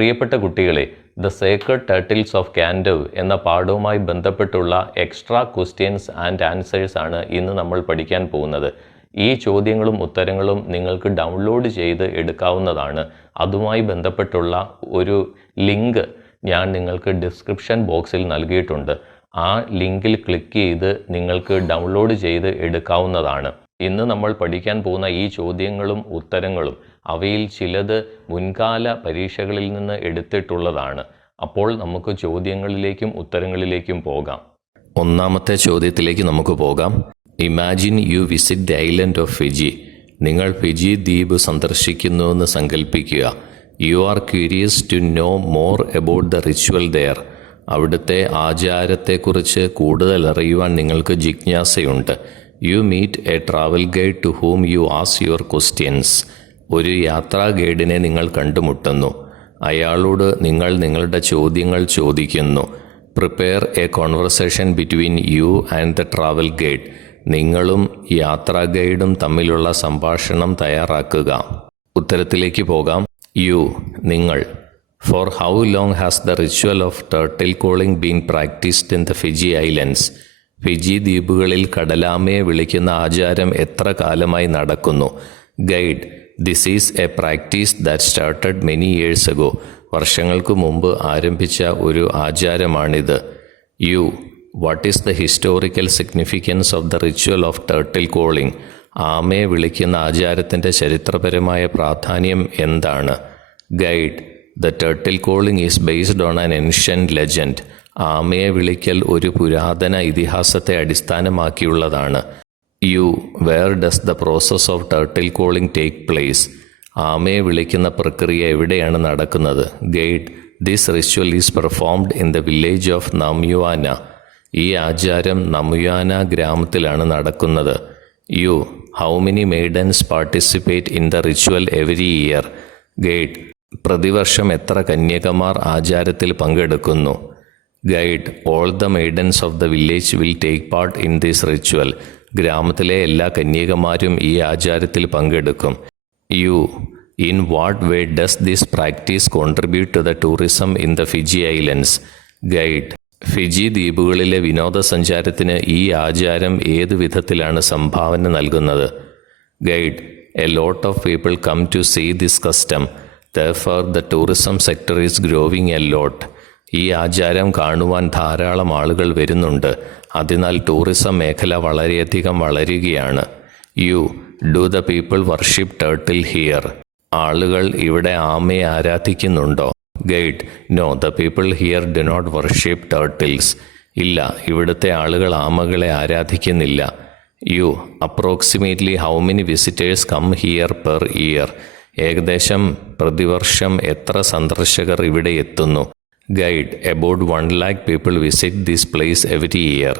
പ്രിയപ്പെട്ട കുട്ടികളെ, the sacred turtles of കാൻഡവ് എന്ന പാഠവുമായി ബന്ധപ്പെട്ടുള്ള എക്സ്ട്രാ ക്വസ്റ്റ്യൻസ് ആൻഡ് ആൻസേഴ്സ് ആണ് ഇന്ന് നമ്മൾ പഠിക്കാൻ പോകുന്നത്. ഈ ചോദ്യങ്ങളും ഉത്തരങ്ങളും നിങ്ങൾക്ക് ഡൗൺലോഡ് ചെയ്ത് എടുക്കാവുന്നതാണ്. അതുമായി ബന്ധപ്പെട്ടുള്ള ഒരു ലിങ്ക് ഞാൻ നിങ്ങൾക്ക് ഡിസ്ക്രിപ്ഷൻ ബോക്സിൽ നൽകിയിട്ടുണ്ട്. ആ ലിങ്കിൽ ക്ലിക്ക് ചെയ്ത് നിങ്ങൾക്ക് ഡൗൺലോഡ് ചെയ്ത് എടുക്കാവുന്നതാണ്. ഇന്ന് നമ്മൾ പഠിക്കാൻ പോകുന്ന ഈ ചോദ്യങ്ങളും ഉത്തരങ്ങളും അവയിൽ ചിലത് മുൻകാല പരീക്ഷകളിൽ നിന്ന് എടുത്തിട്ടുള്ളതാണ്. അപ്പോൾ നമുക്ക് ചോദ്യങ്ങളിലേക്കും ഉത്തരങ്ങളിലേക്കും പോകാം. ഒന്നാമത്തെ ചോദ്യത്തിലേക്ക് നമുക്ക് പോകാം. Imagine you visit the island of Fiji. നിങ്ങൾ ഫിജി ദ്വീപ് സന്ദർശിക്കുന്നുവെന്ന് സങ്കല്പിക്കുക. You are curious to know more about the ritual there. അവിടുത്തെ ആചാരത്തെക്കുറിച്ച് കൂടുതൽ അറിയുവാൻ നിങ്ങൾക്ക് ജിജ്ഞാസയുണ്ട്. You meet a travel guide to whom you ask your questions. ഒരു യാത്രാ ഗൈഡിനെ നിങ്ങൾ കണ്ടുമുട്ടുന്നു. അയാളോട് നിങ്ങൾ നിങ്ങളുടെ ചോദ്യങ്ങൾ ചോദിക്കുന്നു. Prepare A conversation between you and the travel guide. നിങ്ങളും യാത്രാ ഗൈഡും തമ്മിലുള്ള സംഭാഷണം തയ്യാറാക്കുക. ഉത്തരത്തിലേക്ക് പോകാം. യു, നിങ്ങൾ. For how long has the ritual of turtle calling been practised in the Fiji islands. Fiji ദ്വീപുകളിൽ കടലാമയെ വിളിക്കുന്ന ആചാരം എത്ര കാലമായി നടക്കുന്നു? Guide, this is a practice that started many years ago. വർഷങ്ങൾക്ക് മുമ്പ് ആരംഭിച്ച ഒരു ആചാരമാണിത്. You, what is the historical significance of the ritual of turtle calling. ആമയെ വിളിക്കുന്ന ആചാരത്തിൻ്റെ ചരിത്രപരമായ പ്രാധാന്യം എന്താണ്? Guide, the turtle calling is based on an ancient legend. ആമയെ വിളിക്കൽ ഒരു പുരാതന ഇതിഹാസത്തെ അടിസ്ഥാനമാക്കിയുള്ളതാണ്. You, where does the process of turtle calling take place. ആമയെ വിളിക്കുന്ന പ്രക്രിയ എവിടെയാണ് നടക്കുന്നത്? Guide, this ritual is performed in the village of Namuana. ഈ ആചാരം നമുയാന ഗ്രാമത്തിലാണ് നടക്കുന്നത്. You, how many maidens participate in the ritual every year. Guide, പ്രതിവർഷം എത്ര കന്യകമാർ ആചാരത്തിൽ പങ്കെടുക്കുന്നു? Guide, all the maidens of the village will take part in this ritual. ഗ്രാമത്തിലെ എല്ലാ കന്യകമാരും ഈ ആചാരത്തിൽ പങ്കെടുക്കും. You, in what way does this practice contribute to the tourism in the Fiji islands. Guide, Fiji ദ്വീപുകളിലെ വിനോദസഞ്ചാരത്തിന് ഈ ആചാരം ഏത് വിധത്തിലാണ് സംഭാവന നൽകുന്നത്? Guide, a lot of people come to see this custom. Therefore, the tourism sector is growing a lot. ഈ ആചാരം കാണുവാൻ ധാരാളം ആളുകൾ വരുന്നുണ്ട്. അതിനാൽ ടൂറിസം മേഖല വളരെയധികം വളരുകയാണ്. You, do the people worship turtle here. ആളുകൾ ഇവിടെ ആമയെ ആരാധിക്കുന്നുണ്ടോ? Guide, no, the people here do not worship turtles. ഇല്ല, ഇവിടുത്തെ ആളുകൾ ആമകളെ ആരാധിക്കുന്നില്ല. You, approximately how many visitors come here per year. ഏകദേശം പ്രതിവർഷം എത്ര സന്ദർശകർ ഇവിടെ എത്തുന്നു? Guide, about 1,00,000 people visit this place every year.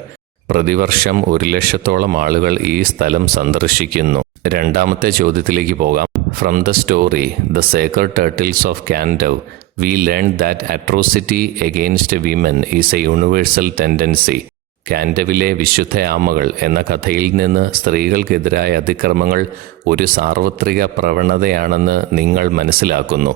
പ്രതിവർഷം 1,00,000-ഓളം ആളുകൾ ഈ സ്ഥലം സന്ദർശിക്കുന്നു. രണ്ടാമത്തെ ചോദ്യത്തിലേക്ക് പോകാം. From the story the sacred turtles of കാൻഡവ് V learn that atrocity against women is a universal tendency. കാൻഡവിലെ വിശുദ്ധ ആമകൾ എന്ന കഥയിൽ നിന്ന് സ്ത്രീകൾക്കെതിരായ അതിക്രമങ്ങൾ ഒരു സാർവത്രിക പ്രവണതയാണെന്ന് നിങ്ങൾ മനസ്സിലാക്കുന്നു.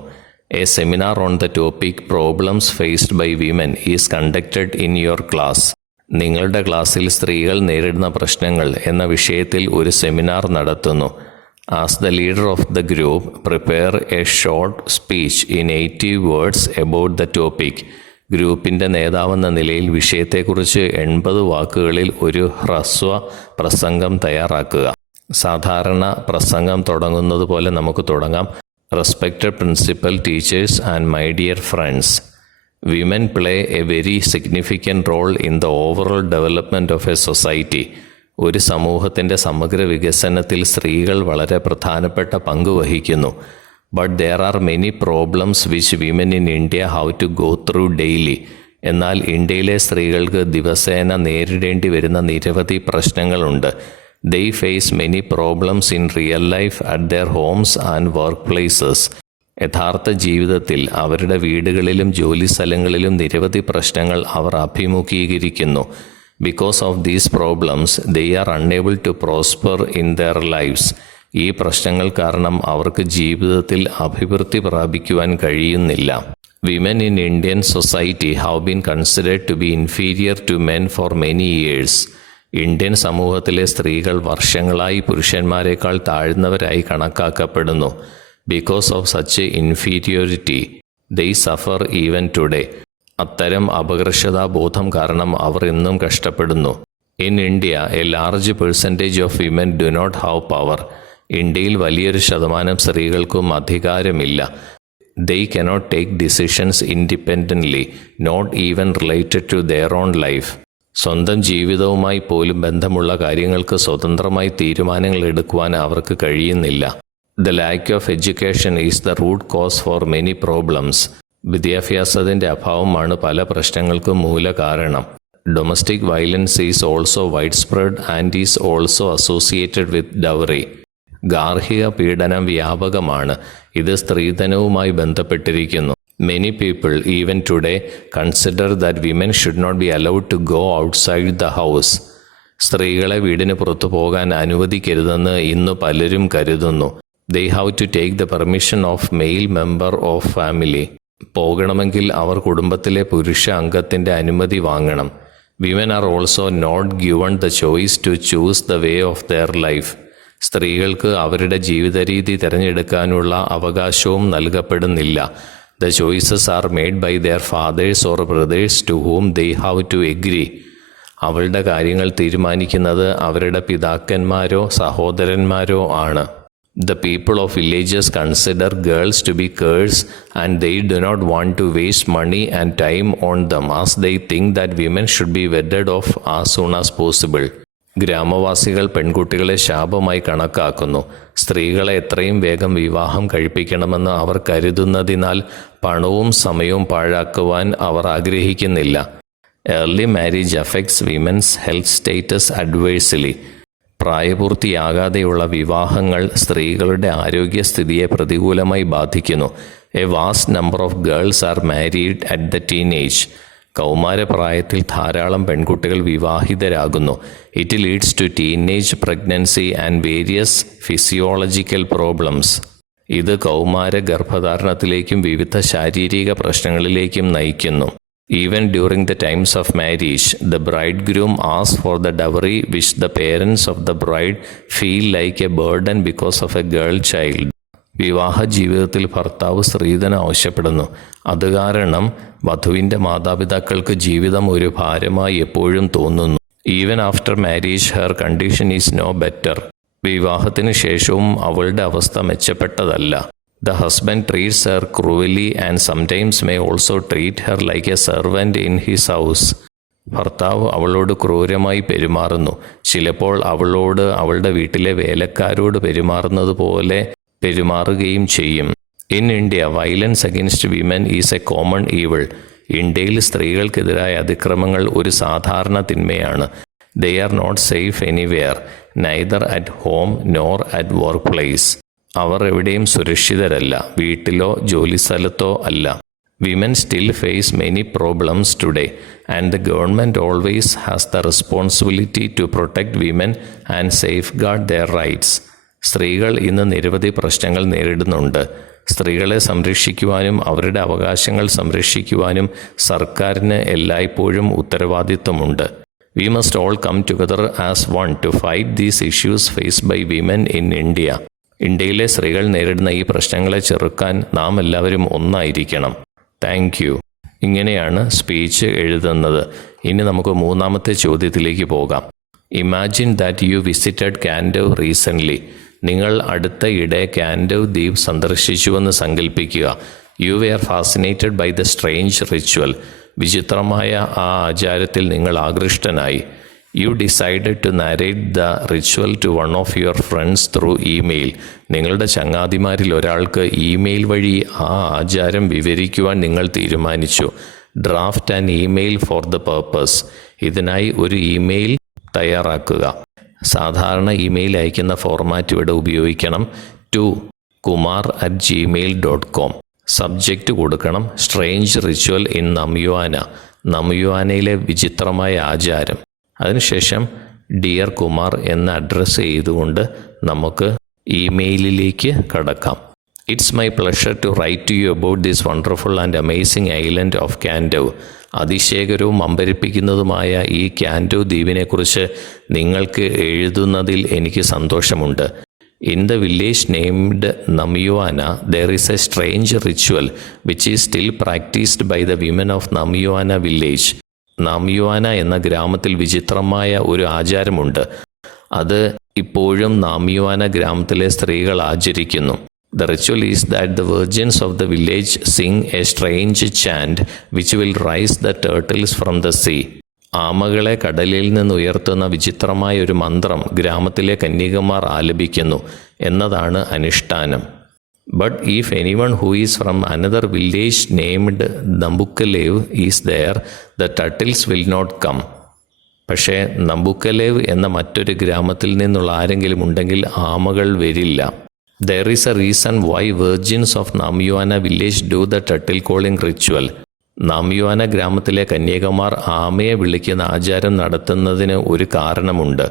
A seminar on the topic problems faced by women is conducted in your class. നിങ്ങളുടെ ക്ലാസ്സിൽ സ്ത്രീകൾ നേരിടുന്ന പ്രശ്നങ്ങൾ എന്ന വിഷയത്തിൽ ഒരു സെമിനാർ നടത്തുന്നു. As the leader of the group prepare A short speech in 80 words about the topic. ഗ്രൂപ്പിൻ്റെ നേതാവെന്ന നിലയിൽ വിഷയത്തെക്കുറിച്ച് 80 വാക്കുകളിൽ ഒരു ഹ്രസ്വ പ്രസംഗം തയ്യാറാക്കുക. സാധാരണ പ്രസംഗം തുടങ്ങുന്നത് പോലെ നമുക്ക് തുടങ്ങാം. Respected principal, teachers and my dear friends, women play a very significant role in the overall development of a society. ഒരു സമൂഹത്തിൻ്റെ സമഗ്ര വികസനത്തിൽ സ്ത്രീകൾ വളരെ പ്രധാനപ്പെട്ട പങ്ക് വഹിക്കുന്നു. But there are many problems which women in India have to go through daily. എന്നാൽ ഇന്ത്യയിലെ സ്ത്രീകൾക്ക് ദിവസേന നേരിടേണ്ടി വരുന്ന നിരവധി പ്രശ്നങ്ങളുണ്ട്. They face many problems in real life at their homes and workplaces. യഥാർത്ഥ ജീവിതത്തിൽ അവരുടെ വീടുകളിലും ജോലിസ്ഥലങ്ങളിലും നിരവധി പ്രശ്നങ്ങൾ അവർ അഭിമുഖീകരിക്കുന്നു. Because of these problems, they are unable to prosper in their lives. ഈ പ്രശ്നങ്ങൾ കാരണം അവർക്ക് ജീവിതത്തിൽ അഭിവൃദ്ധി പ്രാപിക്കുവാൻ കഴിയുന്നില്ല. Women in Indian society have been considered to be inferior to men for many years. Indian സമൂഹത്തിലെ സ്ത്രീകൾ വർഷങ്ങളായി പുരുഷന്മാരെക്കാൾ താഴ്ന്നവരായി കണക്കാക്കപ്പെടുന്നു. Because of such inferiority they suffer even today. അത്തരം അപകർഷതാബോധം കാരണം അവർ ഇന്നും കഷ്ടപ്പെടുന്നു. In India a large percentage of women do not have power. ഇന്ത്യയിൽ വലിയൊരു ശതമാനം സ്ത്രീകൾക്കും അധികാരമില്ല. They cannot take decisions independently, not even related to their own life. സ്വന്തം ജീവിതവുമായി പോലും ബന്ധമുള്ള കാര്യങ്ങൾക്ക് സ്വതന്ത്രമായി തീരുമാനങ്ങൾ എടുക്കുവാൻ അവർക്ക് കഴിയുന്നില്ല. The lack of education is the root cause for many problems. വിദ്യാഭ്യാസത്തിൻ്റെ അഭാവമാണ് പല പ്രശ്നങ്ങൾക്കും മൂല കാരണം. Domestic violence is also widespread and is also associated with dowry. ഗാർഹിക പീഡനം വ്യാപകമാണ്. ഇത് സ്ത്രീധനവുമായി ബന്ധപ്പെട്ടിരിക്കുന്നു. Many people even today consider that women should not be allowed to go outside the house. സ്ത്രീകളെ വീടിന് പുറത്തു പോകാൻ അനുവദിക്കരുതെന്ന് ഇന്ന് പലരും കരുതുന്നു. They have to take the permission of male member of family. പോകണമെങ്കിൽ അവർ കുടുംബത്തിലെ പുരുഷ അംഗത്തിൻ്റെ അനുമതി വാങ്ങണം. Women are also not given the choice to choose the way of their life. സ്ത്രീകൾക്ക് അവരുടെ ജീവിത രീതി തിരഞ്ഞെടുക്കാനുള്ള അവകാശവും നൽകപ്പെടുന്നില്ല. The choices are made by their fathers or brothers to whom they have to agree. അവളുടെ കാര്യങ്ങൾ തീരുമാനിക്കുന്നത് അവരുടെ പിതാക്കന്മാരോ സഹോദരന്മാരോ ആണ്. The people of villages consider girls to be curse and they do not want to waste money and time on them as they think that women should be wedded off as soon as possible. ഗ്രാമവാസികൾ പെൺകുട്ടികളെ ശാപമായി കണക്കാക്കുന്നു. സ്ത്രീകളെ എത്രയും വേഗം വിവാഹം കഴിപ്പിക്കണമെന്ന് അവർ കരുതുന്നതിനാൽ പണവും സമയവും പാഴാക്കുവാൻ അവർ ആഗ്രഹിക്കുന്നില്ല. Early marriage affects women's health status adversely. പ്രായപൂർത്തിയാകാതെയുള്ള വിവാഹങ്ങൾ സ്ത്രീകളുടെ ആരോഗ്യസ്ഥിതിയെ പ്രതികൂലമായി ബാധിക്കുന്നു. A vast number of girls are married at the teenage. കൗമാരപ്രായത്തിൽ ധാരാളം പെൺകുട്ടികൾ വിവാഹിതരാകുന്നു. It leads to teenage pregnancy and various physiological problems. ഇത് കൗമാര ഗർഭധാരണത്തിലേക്കും വിവിധ ശാരീരിക പ്രശ്നങ്ങളിലേക്കും നയിക്കുന്നു. Even during the times of marriage, the bridegroom asks for the dowry which the parents of the bride feel like a burden because of a girl child. വിവാഹ ജീവിതത്തിൽ ഭർത്താവ് സ്ത്രീധനം ആവശ്യപ്പെടുന്നു. അത് കാരണം വധുവിൻ്റെ മാതാപിതാക്കൾക്ക് ജീവിതം ഒരു ഭാരമായി എപ്പോഴും തോന്നുന്നു. Even after marriage her condition is no better. വിവാഹത്തിന് ശേഷവും അവളുടെ അവസ്ഥ മെച്ചപ്പെട്ടതല്ല. The husband treats her cruelly and sometimes may also treat her like a servant in his house. ഭർത്താവ് അവളോട് ക്രൂരമായി പെരുമാറുന്നു. ചിലപ്പോൾ അവളോട് അവളുടെ വീട്ടിലെ വേലക്കാരോട് പെരുമാറുന്നത് പോലെ പെരുമാറുകയും ചെയ്യും. In India violence against women is a common evil. ഇന്ത്യയിൽ സ്ത്രീകൾക്കെതിരായ അതിക്രമങ്ങൾ ഒരു സാധാരണ തിന്മയാണ്. They are not safe anywhere, neither at home nor at work place. അവർ എവിടെയും സുരക്ഷിതരല്ല, വീട്ടിലോ ജോലിസ്ഥലത്തോ അല്ല. Women still face many problems today and the government always has the responsibility to protect women and safeguard their rights. സ്ത്രീകൾ ഇന്ന് നിരവധി പ്രശ്നങ്ങൾ നേരിടുന്നുണ്ട്. സ്ത്രീകളെ സംരക്ഷിക്കുവാനും അവരുടെ അവകാശങ്ങൾ സംരക്ഷിക്കുവാനും സർക്കാരിന് എല്ലായ്പ്പോഴും ഉത്തരവാദിത്വമുണ്ട്. We must all come together as one to fight these issues faced by women in India. ഇന്ത്യയിലെ സ്ത്രീകൾ നേരിടുന്ന ഈ പ്രശ്നങ്ങളെ ചെറുക്കാൻ നാം എല്ലാവരും ഒന്നായിരിക്കണം. Thank you. ഇങ്ങനെയാണ് സ്പീച്ച് എഴുതുന്നത്. ഇനി നമുക്ക് മൂന്നാമത്തെ ചോദ്യത്തിലേക്ക് പോകാം. Imagine that you visited Kadavu recently. നിങ്ങൾ അടുത്തയിടെ കാൻഡവ് ദ്വീപ് സന്ദർശിച്ചുവെന്ന് സങ്കല്പിക്കുക. You were fascinated by the strange ritual. വിചിത്രമായ ആ ആചാരത്തിൽ നിങ്ങൾ ആകൃഷ്ടനായി. You decided to narrate the ritual to one of your friends through email. നിങ്ങളുടെ ചങ്ങാതിമാരിൽ ഒരാൾക്ക് ഇമെയിൽ വഴി ആ ആചാരം വിവരിക്കുവാൻ നിങ്ങൾ തീരുമാനിച്ചു. Draft an email for the purpose. ഇതിനായി ഒരു ഇമെയിൽ തയ്യാറാക്കുക. സാധാരണ ഇമെയിൽ അയക്കുന്ന ഫോർമാറ്റ് ഇവിടെ ഉപയോഗിക്കണം. To kumar@gmail.com. സബ്ജക്റ്റ് കൊടുക്കണം സ്ട്രേഞ്ച് റിച്വൽ ഇൻ നമ്യുവാന. നമ്യുവാനയിലെ വിചിത്രമായ ആചാരം. അതിനുശേഷം ഡിയർ കുമാർ എന്ന് അഡ്രസ്സ് ചെയ്തുകൊണ്ട് നമുക്ക് ഇമെയിലിലേക്ക് കടക്കാം. It's my pleasure to write to you about this wonderful and amazing island of Cando. അതിശയകരവും അമ്പരിപ്പിക്കുന്നതുമായ ഈ ക്യാൻഡോ ദ്വീപിനെക്കുറിച്ച് നിങ്ങൾക്ക് എഴുതുന്നതിൽ എനിക്ക് സന്തോഷമുണ്ട്. In the village named Namyoana, there is a strange ritual which is still practiced by the women of Namyoana village. നാമ്യോന എന്ന ഗ്രാമത്തിൽ വിചിത്രമായ ഒരു ആചാരമുണ്ട്. അത് ഇപ്പോഴും നാമ്യോന ഗ്രാമത്തിലെ സ്ത്രീകൾ ആചരിക്കുന്നു. The ritual is that the virgins of the village sing a strange chant which will raise the turtles from the sea. ആമകളെ കടലിൽ നിന്ന് ഉയർത്തുന്ന വിചിത്രമായ ഒരു മന്ത്രം ഗ്രാമത്തിലെ കന്യകമാർ ആലപിക്കുന്നു എന്നതാണ് അനുഷ്ഠാനം. But if anyone who is from another village named Nambukkalev is there, the turtles will not come. പക്ഷേ നമ്പുക്കലേവ് എന്ന മറ്റൊരു ഗ്രാമത്തിൽ നിന്നുള്ള ആരെങ്കിലും ഉണ്ടെങ്കിൽ ആമകൾ വരില്ല. There is a reason why virgins of Namyoana village do the turtle calling ritual. നാമ്യോന ഗ്രാമത്തിലെ കന്യകമാർ ആമയെ വിളിക്കുന്ന ആചാരം നടത്തുന്നതിന് ഒരു കാരണമുണ്ട്.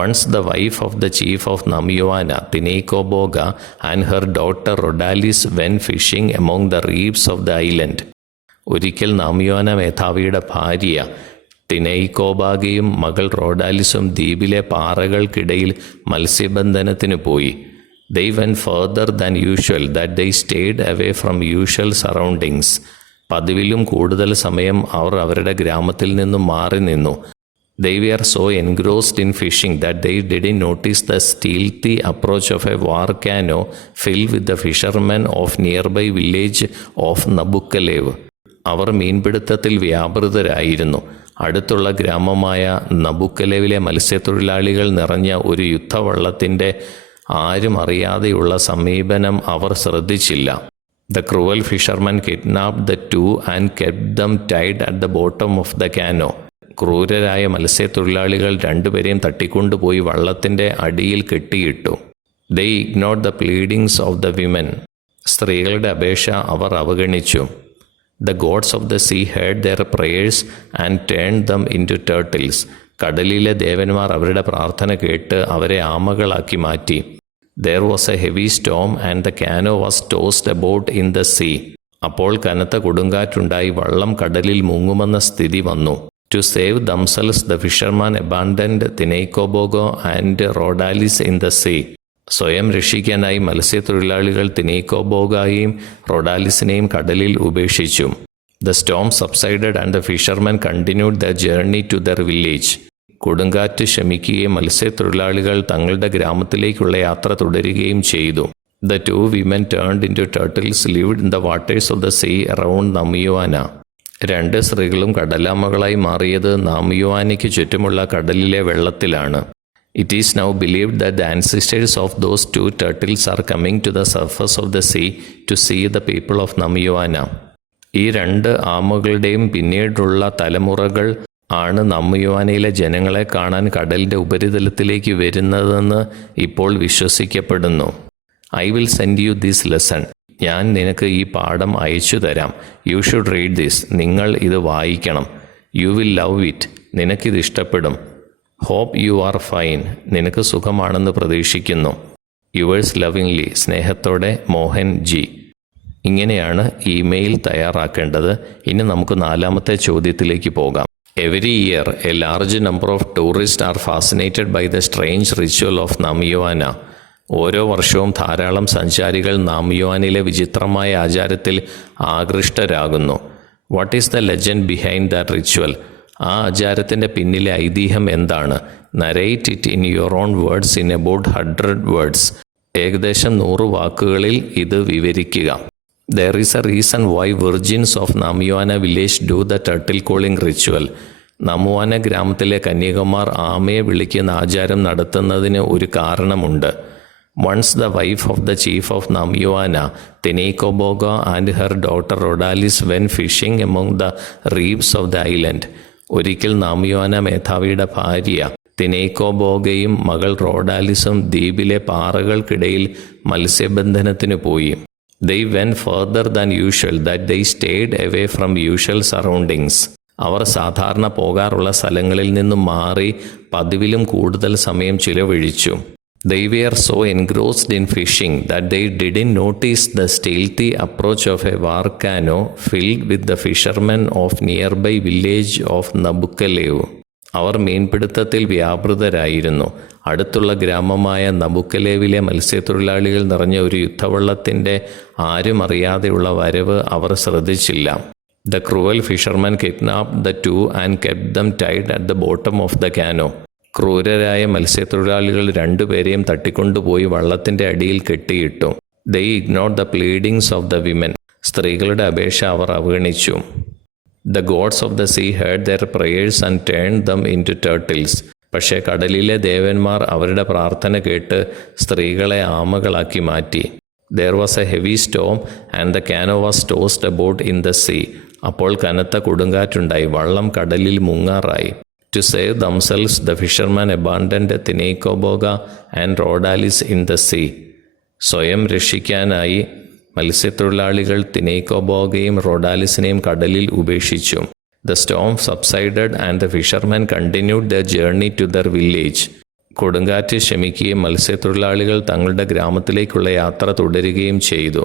Once the wife of the chief of Namyoana, Tineikoboga, and her daughter Rodalis went fishing among the reefs of the island. ഒരിക്കൽ നാമ്യോന മേധാവിയുടെ ഭാര്യ തിനെയ്ക്കോബാഗയും മകൾ റോഡാലിസും ദ്വീപിലെ പാറകൾക്കിടയിൽ മത്സ്യബന്ധനത്തിന് പോയി. They went further than usual that they stayed away from usual surroundings. പതിവിലും കൂടുതൽ സമയം അവർ അവരുടെ ഗ്രാമത്തിൽ നിന്നും മാറി നിന്നു. They were so engrossed in fishing that they didn't notice the stealthy approach of a war canoe filled with the fishermen of nearby village of Nabukkalev. അവർ മീൻപിടുത്തത്തിൽ വ്യാപൃതരായിരുന്നു. അടുത്തുള്ള ഗ്രാമമായ നബുക്കലേവിലെ മത്സ്യത്തൊഴിലാളികൾ നിറഞ്ഞ ഒരു യുദ്ധവള്ളത്തിൻ്റെ ആരും അറിയാതെയുള്ള സമീപനം അവർ ശ്രദ്ധിച്ചില്ല. The cruel fishermen kidnapped the two and kept them tied at the bottom of the canoe. ക്രൂരരായ മത്സ്യത്തൊഴിലാളികൾ രണ്ടുപേരെയും തട്ടിക്കൊണ്ടുപോയി വള്ളത്തിൻ്റെ അടിയിൽ കെട്ടിയിട്ടു. They ignored the pleadings of the women. സ്ത്രീകളുടെ അപേക്ഷ അവർ അവഗണിച്ചു. The gods of the sea heard their prayers and turned them into turtles. കടലിലെ ദേവന്മാർ അവരുടെ പ്രാർത്ഥന കേട്ട് അവരെ ആമകളാക്കി മാറ്റി. There was a heavy storm and the canoe was tossed about in the sea. അപ്പോൾ കനത്ത കൊടുങ്കാറ്റുണ്ടായി വള്ളം കടലിൽ മുങ്ങുമെന്ന സ്ഥിതി വന്നു. To save themselves, the fishermen abandoned Tineikobogo and Rodalis in the sea. സ്വയം രക്ഷിക്കാനായി മത്സ്യത്തൊഴിലാളികൾ തിനെയ്ക്കോബോഗായെയും റോഡാലിസിനെയും കടലിൽ ഉപേക്ഷിച്ചു. The storm subsided and the fishermen continued their journey to their village. കൊടുങ്കാറ്റ് ശമിക്കുകയും മത്സ്യത്തൊഴിലാളികൾ തങ്ങളുടെ ഗ്രാമത്തിലേക്കുള്ള യാത്ര തുടരുകയും ചെയ്തു. The two women turned into turtles lived in the waters of the sea around Namyoana. രണ്ട് സ്ത്രീകളും കടലാമകളായി മാറിയത് നാമ്യോനയ്ക്ക് ചുറ്റുമുള്ള കടലിലെ വെള്ളത്തിലാണ്. It is now believed that the ancestors of those two turtles are coming to the surface of the sea to see the people of Namyoana. ഈ രണ്ട് ആമകളുടെയും പിന്നീടുള്ള തലമുറകൾ ആണ് നാമ്യോനയിലെ ജനങ്ങളെ കാണാൻ കടലിൻ്റെ ഉപരിതലത്തിലേക്ക് വരുന്നതെന്ന് ഇപ്പോൾ വിശ്വസിക്കപ്പെടുന്നു. I will send you this lesson. ഞാൻ നിനക്ക് ഈ പാഠം അയച്ചു തരാം. You should read this. നിങ്ങൾ ഇത് വായിക്കണം. You will love it. നിനക്കിത് ഇഷ്ടപ്പെടും. Hope you are fine. നിനക്ക് സുഖമാണെന്ന് പ്രതീക്ഷിക്കുന്നു. Yours lovingly. സ്നേഹത്തോടെ മോഹൻ ജി. ഇങ്ങനെയാണ് ഇമെയിൽ തയ്യാറാക്കേണ്ടത്. ഇനി നമുക്ക് നാലാമത്തെ ചോദ്യത്തിലേക്ക് പോകാം. Every year, a large number of tourists are fascinated by the strange ritual of Namyoana. ഓരോ വർഷവും ധാരാളം സഞ്ചാരികൾ നാമ്യോനിലെ വിചിത്രമായ ആചാരത്തിൽ ആകൃഷ്ടരാകുന്നു. What is the legend behind that ritual? ആ ആചാരത്തിൻ്റെ പിന്നിലെ ഐതിഹ്യം എന്താണ്? Narrate it in your own words in about 100 words. ഏകദേശം 100 വാക്കുകളിൽ ഇത് വിവരിക്കുക. There is a reason why virgins of Namyoana village do the turtle calling ritual. നമോന ഗ്രാമത്തിലെ കന്യകമാർ ആമയെ വിളിക്കുന്ന ആചാരം നടത്തുന്നതിന് ഒരു കാരണമുണ്ട്. Once the wife of the chief of Namyoana, Tineikoboga, and her daughter Rodalis went fishing among the reefs of the island. ഒരിക്കൽ നാമ്യോന മേധാവിയുടെ ഭാര്യ തിനെയ്ക്കോബോഗയും മകൾ റോഡാലിസും ദ്വീപിലെ പാറകൾക്കിടയിൽ മത്സ്യബന്ധനത്തിന് പോയി. They went further than usual that they stayed away from usual surroundings. അവർ സാധാരണ പോകാറുള്ള സ്ഥലങ്ങളിൽ നിന്നും മാറി പതിവിലും കൂടുതൽ സമയം ചിലവഴിച്ചു. They were so engrossed in fishing that they didn't notice the stealthy approach of a war canoe filled with the fishermen of nearby village of Nabukkalev. അവർ മീൻപിടുത്തത്തിൽ വ്യാപൃതരായിരുന്നു. അടുത്തുള്ള ഗ്രാമമായ നബുക്കലേവിലെ മത്സ്യത്തൊഴിലാളികൾ നിറഞ്ഞ ഒരു യുദ്ധവള്ളത്തിൻ്റെ ആരും അറിയാതെയുള്ള വരവ് അവർ ശ്രദ്ധിച്ചില്ല. The cruel fishermen kidnapped the two and kept them tied at the bottom of the canoe. ക്രൂരരായ മത്സ്യത്തൊഴിലാളികൾ രണ്ടുപേരെയും തട്ടിക്കൊണ്ടുപോയി വള്ളത്തിൻ്റെ അടിയിൽ കെട്ടിയിട്ടു. They ignored the pleadings of the women. സ്ത്രീകളുടെ അപേക്ഷ അവർ അവഗണിച്ചു. The gods of the sea heard their prayers and turned them into turtles. പക്ഷേ കടലിലെ ദേവന്മാർ അവരുടെ പ്രാർത്ഥന കേട്ട് സ്ത്രീകളെ ആമകളാക്കി മാറ്റി. There was a heavy storm and the canoe was tossed about in the sea. അപ്പോൾ കനത്ത കൊടുങ്കാറ്റുണ്ടായി, വള്ളം കടലിൽ മുങ്ങാറായി. To save themselves, the fishermen abandoned Tineikoboga and Rhodalis in the sea. സ്വയം രക്ഷിക്കാനായി മത്സ്യത്തൊഴിലാളികൾ തിനൈക്കോബോഗയും റോഡാലിസിനെയും കടലിൽ ഉപേക്ഷിച്ചു. The storm subsided and the fishermen continued their journey to their village. കൊടുങ്കാറ്റ് ശമിക്കുകയും മത്സ്യത്തൊഴിലാളികൾ തങ്ങളുടെ ഗ്രാമത്തിലേക്കുള്ള യാത്ര തുടരുകയും ചെയ്തു.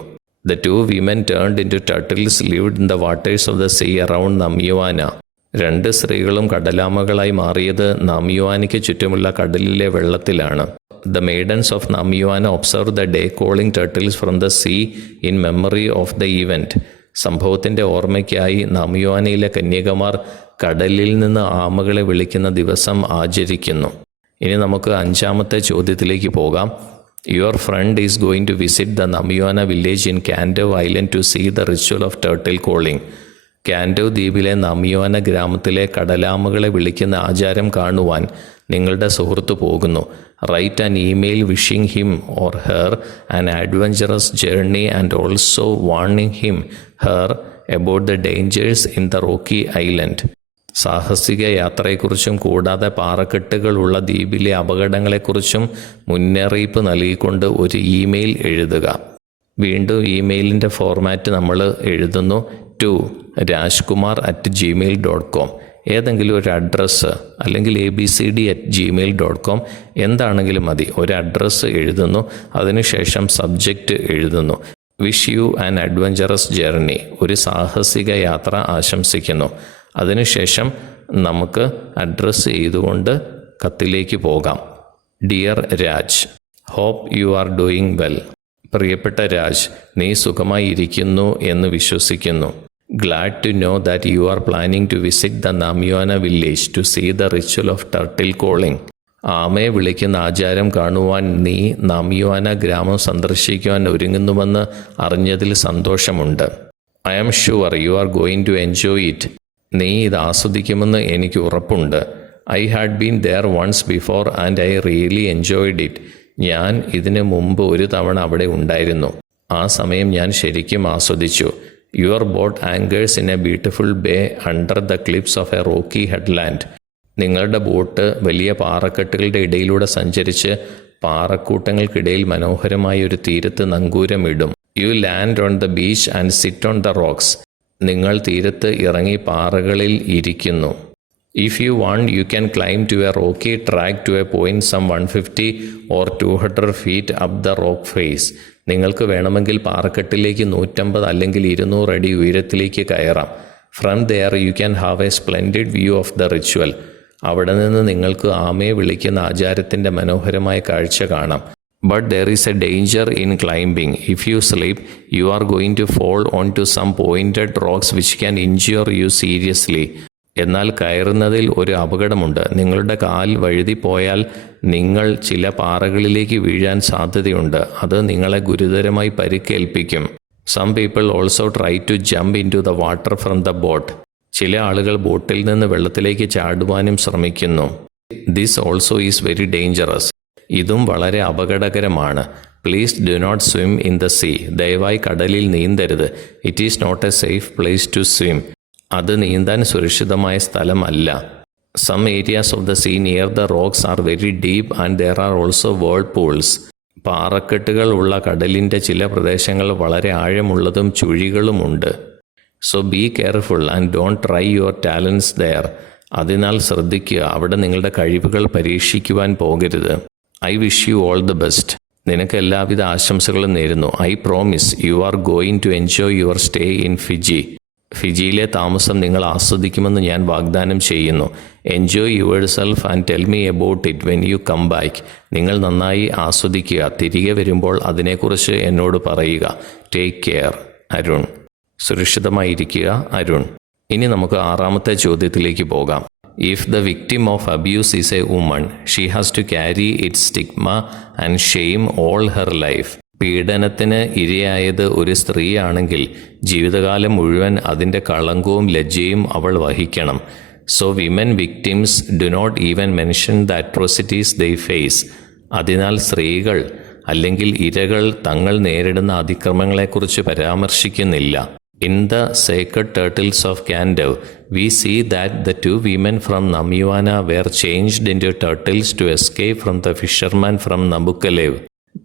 The two women turned into turtles lived in the waters of the sea around Namyuana. രണ്ട് സ്ത്രീകളും കടലാമകളായി മാറിയത് നാമ്യുവാനയ്ക്ക് ചുറ്റുമുള്ള കടലിലെ വെള്ളത്തിലാണ്. The maidens of Namyuana observed the day calling turtles from the sea in memory of the event. സംഭവത്തിൻ്റെ ഓർമ്മയ്ക്കായി നാമ്യുവാനയിലെ കന്യകമാർ കടലിൽ നിന്ന് ആമകളെ വിളിക്കുന്ന ദിവസം ആചരിക്കുന്നു. ഇനി നമുക്ക് അഞ്ചാമത്തെ ചോദ്യത്തിലേക്ക് പോകാം. Your friend is going to visit the Namyuana village in Kandev Island to see the ritual of turtle calling. കാൻഡവ് ദ്വീപിലെ നാമ്യുവാന ഗ്രാമത്തിലെ കടലാമകളെ വിളിക്കുന്ന ആചാരം കാണുവാൻ നിങ്ങളുടെ സുഹൃത്ത് പോകുന്നു. Write an email wishing him or her an adventurous journey and also warning him her about the dangers in the rocky island. സാഹസിക യാത്രയെക്കുറിച്ചും കൂടാതെ പാറക്കെട്ടുകളുള്ള ദ്വീപിലെ അപകടങ്ങളെക്കുറിച്ചും മുന്നറിയിപ്പ് നൽകിക്കൊണ്ട് ഒരു ഇമെയിൽ എഴുതുക. വീണ്ടും ഇമെയിലിൻ്റെ ഫോർമാറ്റ് നമ്മൾ എഴുതുന്നു to rajkumar@gmail.com. ഏതെങ്കിലും ഒരു അഡ്രസ്സ് അല്ലെങ്കിൽ abcd@gmail.com എന്താണെങ്കിലും മതി. ഒരു അഡ്രസ്സ് എഴുതുന്നു, അതിനുശേഷം സബ്ജക്റ്റ് എഴുതുന്നു. Wish you an adventurous journey, ഒരു സാഹസിക യാത്ര ആശംസിക്കുന്നു. അതിനുശേഷം നമുക്ക് അഡ്രസ്സ് ചെയ്തുകൊണ്ട് കത്തിലേക്ക് പോകാം. Dear Raj, hope you are doing well. പ്രിയപ്പെട്ട രാജ്, നീ സുഖമായി ഇരിക്കുന്നു എന്ന് വിശ്വസിക്കുന്നു. Glad to know that you are planning to visit the Namuyana village to see the ritual of turtle calling. ആമയെ വിളിക്കുന്ന ആചാരം കാണുവാൻ നീ നാമ്യുവാന ഗ്രാമം സന്ദർശിക്കുവാൻ ഒരുങ്ങുന്നുവെന്ന് അറിഞ്ഞതിൽ സന്തോഷമുണ്ട്. I am sure you are going to enjoy it. നീ ഇത് ആസ്വദിക്കുമെന്ന് എനിക്ക് ഉറപ്പുണ്ട്. I had been there once before and I really enjoyed it. ഞാൻ ഇതിനു മുമ്പ് ഒരു തവണ അവിടെ ഉണ്ടായിരുന്നു. ആ സമയം ഞാൻ ശരിക്കും ആസ്വദിച്ചു. Your boat anchors in a beautiful bay under the cliffs of a rocky headland. നിങ്ങളുടെ ബോട്ട് വലിയ പാറക്കെട്ടുകളുടെ ഇടയിലൂടെ സഞ്ചരിച്ച് പാറക്കൂട്ടങ്ങൾക്കിടയിൽ മനോഹരമായ ഒരു തീരത്ത് നങ്കൂരമിടും. You land on the beach and sit on the rocks. നിങ്ങൾ തീരത്ത് ഇറങ്ങി പാറകളിൽ ഇരിക്കുന്നു. If you want, you can climb to a rocky track to a point some 150 or 200 feet up the rock face. നിങ്ങൾക്ക് വേണമെങ്കിൽ പാറക്കെട്ടിലേക്ക് 150 അല്ലെങ്കിൽ 200 അടി ഉയരത്തിലേക്ക് കയറാം. From there you can have a splendid view of the ritual. അവിടെ നിന്ന് നിങ്ങൾക്ക് ആമയെ വിളിക്കുന്ന ആചാരത്തിൻ്റെ മനോഹരമായ കാഴ്ച കാണാം. But there is a danger in climbing. If you slip, you are going to fall onto some pointed rocks which can injure you seriously. എന്നാൽ കയറുന്നതിൽ ഒരു അപകടമുണ്ട്. നിങ്ങളുടെ കാൽ വഴുതിപ്പോയാൽ നിങ്ങൾ ചില പാറകളിലേക്ക് വീഴാൻ സാധ്യതയുണ്ട്. അത് നിങ്ങളെ ഗുരുതരമായി പരിക്കേൽപ്പിക്കും. Some people also try to jump into the water from the boat. ചില ആളുകൾ ബോട്ടിൽ നിന്ന് വെള്ളത്തിലേക്ക് ചാടുവാനും ശ്രമിക്കുന്നു. This also is very dangerous. ഇതും വളരെ അപകടകരമാണ്. Please do not swim in the sea. ദയവായി കടലിൽ നീന്തരുത്. It is not a safe place to swim. അത് നീന്താൻ സുരക്ഷിതമായ സ്ഥലമല്ല. Some areas of the sea near the rocks are very deep and there are also വേൾപൂൾസ്. പാറക്കെട്ടുകൾ ഉള്ള കടലിൻ്റെ ചില പ്രദേശങ്ങൾ വളരെ ആഴമുള്ളതും ചുഴികളുമുണ്ട്. So be careful and don't try your talents there. അതിനാൽ ശ്രദ്ധിക്കുക, അവിടെ നിങ്ങളുടെ കഴിവുകൾ പരീക്ഷിക്കുവാൻ പോകരുത്. I wish you all the best. നിനക്ക് എല്ലാവിധ ആശംസകളും നേരുന്നു. I promise you are going to enjoy your stay in Fiji. ഫിജിയിലെ താമസം നിങ്ങൾ ആസ്വദിക്കുമെന്ന് ഞാൻ വാഗ്ദാനം ചെയ്യുന്നു. Enjoy yourself and tell me about it when you come back. നിങ്ങൾ നന്നായി ആസ്വദിക്കുക. തിരികെ വരുമ്പോൾ അതിനെക്കുറിച്ച് എന്നോട് പറയുക. Take care Arun. സുരക്ഷിതമായിരിക്കുക അരുൺ. ഇനി നമുക്ക് 6ാമത്തെ ചോദ്യത്തിലേക്ക് പോകാം. If the victim of abuse is a woman, she has to carry it stigma and shame all her life. പീഡനത്തിന് ഇരയായത് ഒരു സ്ത്രീയാണെങ്കിൽ ജീവിതകാലം മുഴുവൻ അതിൻ്റെ കളങ്കവും ലജ്ജയും അവൾ വഹിക്കണം. So women victims do not even mention the atrocities they face. അതിനാൽ സ്ത്രീകൾ അല്ലെങ്കിൽ ഇരകൾ തങ്ങൾ നേരിടുന്ന അതിക്രമങ്ങളെക്കുറിച്ച് പരാമർശിക്കുന്നില്ല. In the sacred turtles of Kandava, we see that the 2 women from Namyuana were changed into turtles to escape from the fisherman from Nabukkalev.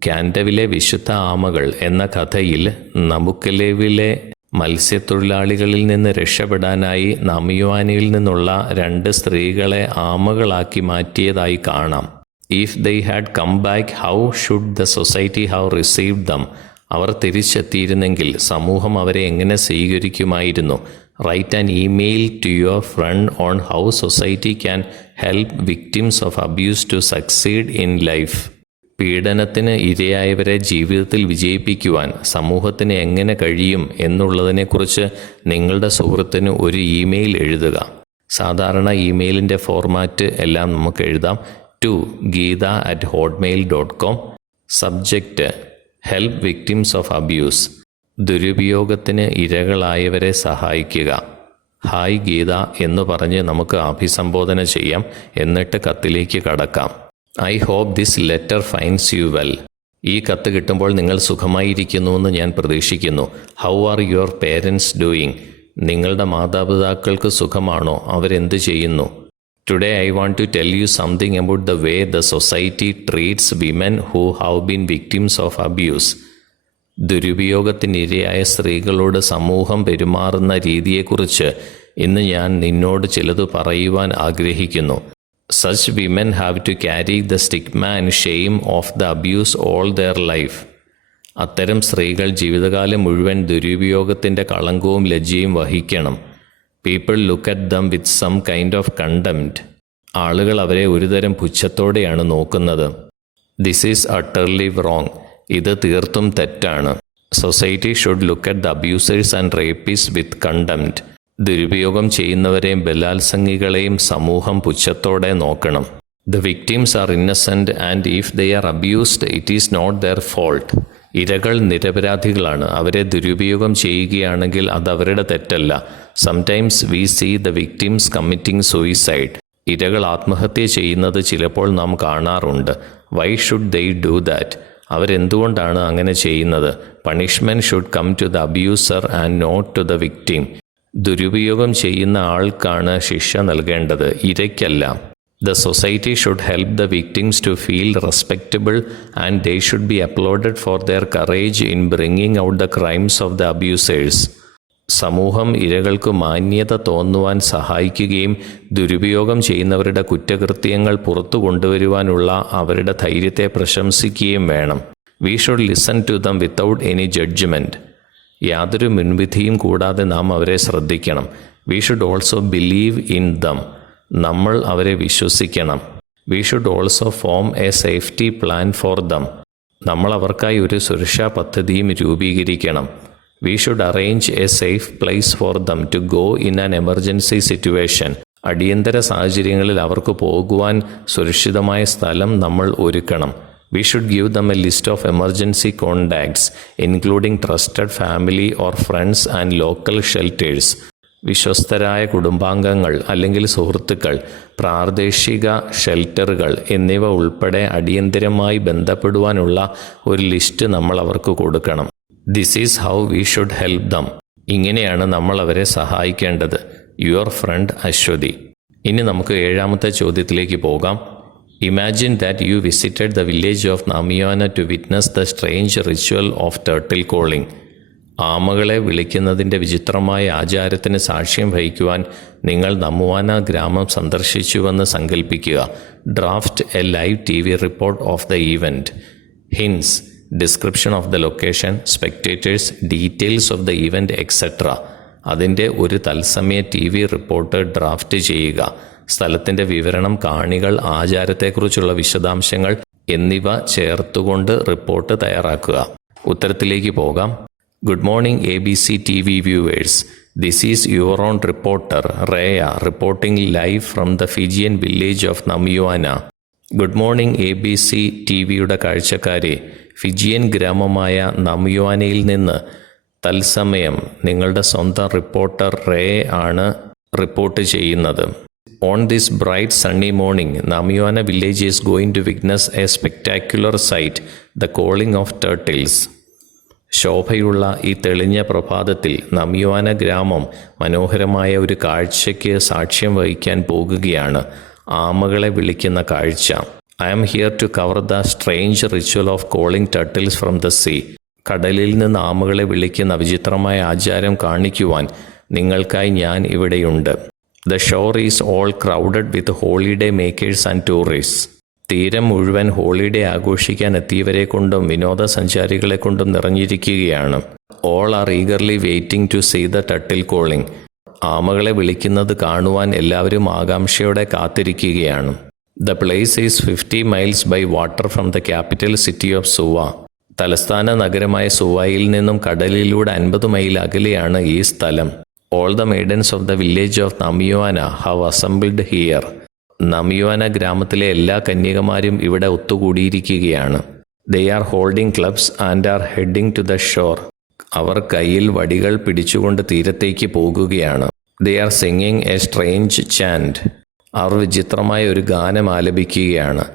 കാൻഡവിലെ വിശുദ്ധ ആമകൾ എന്ന കഥയിൽ നബുക്കലേവിലെ മത്സ്യത്തൊഴിലാളികളിൽ നിന്ന് രക്ഷപ്പെടാനായി നമിയുവാനയിൽ നിന്നുള്ള 2 സ്ത്രീകളെ ആമകളാക്കി മാറ്റിയതായി കാണാം. If they had come back, how should the society have received them? അവർ തിരിച്ചെത്തിയിരുന്നെങ്കിൽ സമൂഹം അവരെ എങ്ങനെ സ്വീകരിക്കുമായിരുന്നു? Write an email to your friend on how society can help victims of abuse to succeed in life. പീഡനത്തിന് ഇരയായവരെ ജീവിതത്തിൽ വിജയിപ്പിക്കുവാൻ സമൂഹത്തിന് എങ്ങനെ കഴിയും എന്നുള്ളതിനെക്കുറിച്ച് നിങ്ങളുടെ സുഹൃത്തിന് ഒരു ഇമെയിൽ എഴുതുക. സാധാരണ ഇമെയിലിൻ്റെ ഫോർമാറ്റ് എല്ലാം നമുക്ക് എഴുതാം. To geeta@hotmail.com. Subject help victims of abuse. ദുരുപയോഗത്തിന് ഇരകളായവരെ സഹായിക്കുക. ഹായ് ഗീത എന്ന് പറഞ്ഞ് നമുക്ക് അഭിസംബോധന ചെയ്യാം. എന്നിട്ട് കത്തിലേക്ക് കടക്കാം. I hope this letter finds you well. ഈ കത്ത് കിട്ടുമ്പോൾ നിങ്ങൾ സുഖമായിരിക്കുന്നുവെന്ന് ഞാൻ പ്രതീക്ഷിക്കുന്നു. How are your parents doing? നിങ്ങളുടെ മാതാപിതാക്കൾക്ക് സുഖമാണോ? അവരെന്ത് ചെയ്യുന്നു? Today I want to tell you something about the way the society treats women who have been victims of abuse. ദുരുപയോഗത്തിനിരയായ സ്ത്രീകളോട് സമൂഹം പെരുമാറുന്ന രീതിയെക്കുറിച്ച് ഇന്ന് ഞാൻ നിന്നോട് ചിലത് പറയുവാൻ ആഗ്രഹിക്കുന്നു. Such women have to carry the stigma and shame of the abuse all their life. അത്തരം സ്ത്രീകൾ ജീവിതകാലം മുഴുവൻ ദുരുപയോഗത്തിൻ്റെ കളങ്കവും ലജ്ജയും വഹിക്കണം. People look at them with some kind of contempt. ആളുകൾ അവരെ ഒരുതരം പുച്ഛത്തോടെയാണ് നോക്കുന്നത്. This is utterly wrong. ഇത് തീർത്തും തെറ്റാണ്. Society should look at the abusers and rapists with contempt. ദുരുപയോഗം ചെയ്യുന്നവരെയും ബലാത്സംഗികളെയും സമൂഹം പുച്ഛത്തോടെ നോക്കണം. The victims are innocent and if they are abused it is not their fault. ഇരകൾ നിരപരാധികളാണ്. അവരെ ദുരുപയോഗം ചെയ്യുകയാണെങ്കിൽ അത് അവരുടെ തെറ്റല്ല. Sometimes we see the victims committing suicide. ഇരകൾ ആത്മഹത്യ ചെയ്യുന്നത് ചിലപ്പോൾ നാം കാണാറുണ്ട്. Why should they do that? അവരെന്തുകൊണ്ടാണ് അങ്ങനെ ചെയ്യുന്നത്? Punishment should come to the abuser and not to the victim. ദുരുപയോഗം ചെയ്യുന്ന ആൾക്കാണ് ശിക്ഷ നൽകേണ്ടത്, ഇരയ്ക്കല്ല. The society should help the victims to feel respectable and they should be applauded for their courage in bringing out the crimes of the abusers. സമൂഹം ഇരകൾക്ക് മാന്യത തോന്നുവാൻ സഹായിക്കുകയും ദുരുപയോഗം ചെയ്യുന്നവരുടെ കുറ്റകൃത്യങ്ങൾ പുറത്തു കൊണ്ടുവരുവാനുള്ള അവരുടെ ധൈര്യത്തെ പ്രശംസിക്കുകയും വേണം. We should listen to them without any judgment. യാതൊരു മുൻവിധിയും കൂടാതെ നാം അവരെ ശ്രദ്ധിക്കണം. We should also believe in them. നമ്മൾ അവരെ വിശ്വസിക്കണം. We should also form a safety plan for them. നമ്മൾ അവർക്കായി ഒരു സുരക്ഷാ പദ്ധതിയും രൂപീകരിക്കണം. We should arrange a safe place for them to go in an emergency situation. അടിയന്തര സാഹചര്യങ്ങളിൽ അവർക്ക് പോകുവാൻ സുരക്ഷിതമായ സ്ഥലം നമ്മൾ ഒരുക്കണം. We should give them a list of emergency contacts including trusted family or friends and local shelters. വിശ്വസ്തരായ കുടുംബാംഗങ്ങൾ അല്ലെങ്കിൽ സുഹൃത്തുക്കൾ, പ്രാദേശിക ഷെൽട്ടറുകൾ എന്നിവ ഉൾപ്പെടെ അടിയന്തരമായി ബന്ധപ്പെടുവാനുള്ള ഒരു ലിസ്റ്റ് നമ്മൾ അവർക്ക് കൊടുക്കണം. This is how we should help them. ഇങ്ങനെയാണ് നമ്മൾ അവരെ സഹായിക്കേണ്ടത്. Your friend Aswathy. ഇനി നമുക്ക് 7ാമത്തെ ചോദ്യത്തിലേക്ക് പോകാം. Imagine that you visited the village of Namiyana to witness the strange ritual of turtle calling. ആമകളെ വിളിക്കുന്നതിൻ്റെ വിചിത്രമായ ആചാരത്തിന് സാക്ഷ്യം വഹിക്കുവാൻ നിങ്ങൾ നമുവാന ഗ്രാമം സന്ദർശിച്ചുവെന്ന് സങ്കല്പിക്കുക. Draft a live TV report of the event. Hints, description of the location, spectators, details of the event etcetera. അതിൻ്റെ ഒരു തത്സമയ TV റിപ്പോർട്ട് ഡ്രാഫ്റ്റ് ചെയ്യുക. സ്ഥലത്തിൻ്റെ വിവരണം, കാണികൾ, ആചാരത്തെക്കുറിച്ചുള്ള വിശദാംശങ്ങൾ എന്നിവ ചേർത്തുകൊണ്ട് റിപ്പോർട്ട് തയ്യാറാക്കുക. ഉത്തരത്തിലേക്ക് പോകാം. Good morning ABC TV viewers. This is your own reporter Raya reporting live from the Fijian village of Namuyana. Good morning ABC TVയുടെ കാഴ്ചക്കാരെ, ഫിജിയൻ ഗ്രാമമായ നമുയുവാനയിൽ നിന്ന് തത്സമയം നിങ്ങളുടെ സ്വന്തം റിപ്പോർട്ടർ റേ ആണ് റിപ്പോർട്ട് ചെയ്യുന്നത്. On this bright sunny morning, Namuyana village is going to witness a spectacular sight, the calling of turtles. ശോഭയുള്ള ഈ തെളിഞ്ഞ പ്രഭാതത്തിൽ നമുയുവാന ഗ്രാമം മനോഹരമായ ഒരു കാഴ്ചയ്ക്ക് സാക്ഷ്യം വഹിക്കാൻ പോകുകയാണ്. ആമകളെ വിളിക്കുന്ന കാഴ്ച. I am here to cover the strange ritual of calling turtles from the sea. കടലിൽ നിന്ന് ആമകളെ വിളിക്കുന്ന വിചിത്രമായ ആചാരം കാണിക്കുവാൻ നിങ്ങൾക്കായി ഞാൻ ഇവിടെയുണ്ട്. The shore is all crowded with holiday makers and tourists. തീരം മുഴുവൻ ഹോളിഡേ ആഘോഷിക്കാൻ എത്തിയവരെ കൊണ്ടും വിനോദസഞ്ചാരികളെ കൊണ്ടും നിറഞ്ഞിരിക്കുകയാണ്. All are eagerly waiting to see the turtle calling. ആമകളെ വിളിക്കുന്നത് കാണുവാൻ എല്ലാവരും ആകാംക്ഷയോടെ കാത്തിരിക്കുകയാണ്. The place is 50 miles by water from the capital city of Suva. തലസ്ഥാന നഗരമായ സുവയിൽ നിന്നും കടലിലൂടെ 50 മൈൽ അകലെയാണ് ഈ സ്ഥലം. All the maidens of the village of Namuyana have assembled here. Namuyana ഗ്രാമത്തിലെ എല്ലാ കന്യകമാരും ഇവിടെ ഒത്തുകൂടിയിരിക്കുകയാണ്. They are holding clubs and are heading to the shore. അവർ കയ്യിൽ വടികൾ പിടിച്ചുകൊണ്ട് തീരത്തേക്ക് പോകുകയാണ്. They are singing a strange chant. അവർ വിചിത്രമായ ഒരു ഗാനം ആലപിക്കുകയാണ്.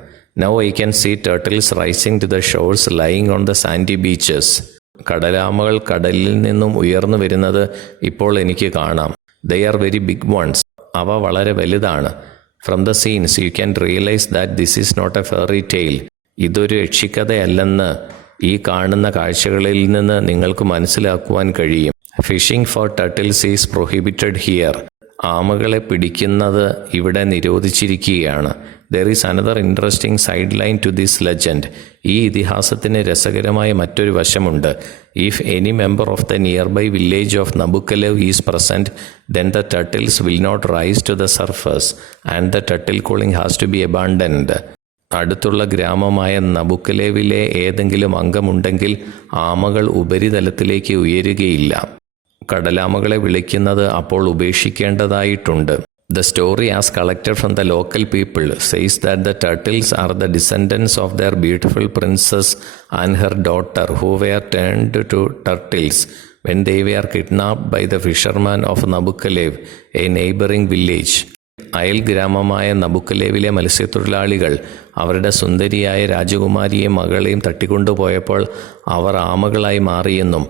Now I can see turtles rising to the shores lying on the sandy beaches. കടലാമകൾ കടലിൽ നിന്നും ഉയർന്നു വരുന്നത് ഇപ്പോൾ എനിക്ക് കാണാം. ദേ ആർ വെരി ബിഗ് വൺസ്. അവ വളരെ വലുതാണ്. From the scenes, you can realize that this is not a fairy tale. ഇതൊരു രക്ഷിക്കഥയല്ലെന്ന് ഈ കാണുന്ന കാഴ്ചകളിൽ നിന്ന് നിങ്ങൾക്ക് മനസ്സിലാക്കുവാൻ കഴിയും. Fishing for turtles is prohibited here. ആമകളെ പിടിക്കുന്നത് ഇവിടെ നിരോധിച്ചിരിക്കുകയാണ്. There is another interesting sideline to this legend. ഈ ഇതിഹാസത്തിന് രസകരമായ മറ്റൊരു വശമുണ്ട്. If any member of the nearby village of Nabukalev is present, then the turtles will not rise to the surface and the turtle calling has to be abandoned. അടുത്തുള്ള ഗ്രാമമായ നബുക്കലേവിലെ ഏതെങ്കിലും അംഗമുണ്ടെങ്കിൽ ആമകൾ ഉപരിതലത്തിലേക്ക് ഉയരുകയില്ല. കടലാമകളെ വിളിക്കുന്നത് അപ്പോൾ ഉപേക്ഷിക്കേണ്ടതായിട്ടുണ്ട്. The story as collected from the local people says that the turtles are the descendants of their beautiful princess and her daughter who were turned to turtles when they were kidnapped by the fishermen of Nabukalev, a neighboring village. അയൽ ഗ്രാമമായ നബുക്കലേവിലെ മത്സ്യത്തൊഴിലാളികൾ അവരുടെ സുന്ദരിയായ രാജകുമാരിയെയും മകളെയും തട്ടിക്കൊണ്ടുപോയപ്പോൾ അവർ ആമകളായി മാറിയെന്നും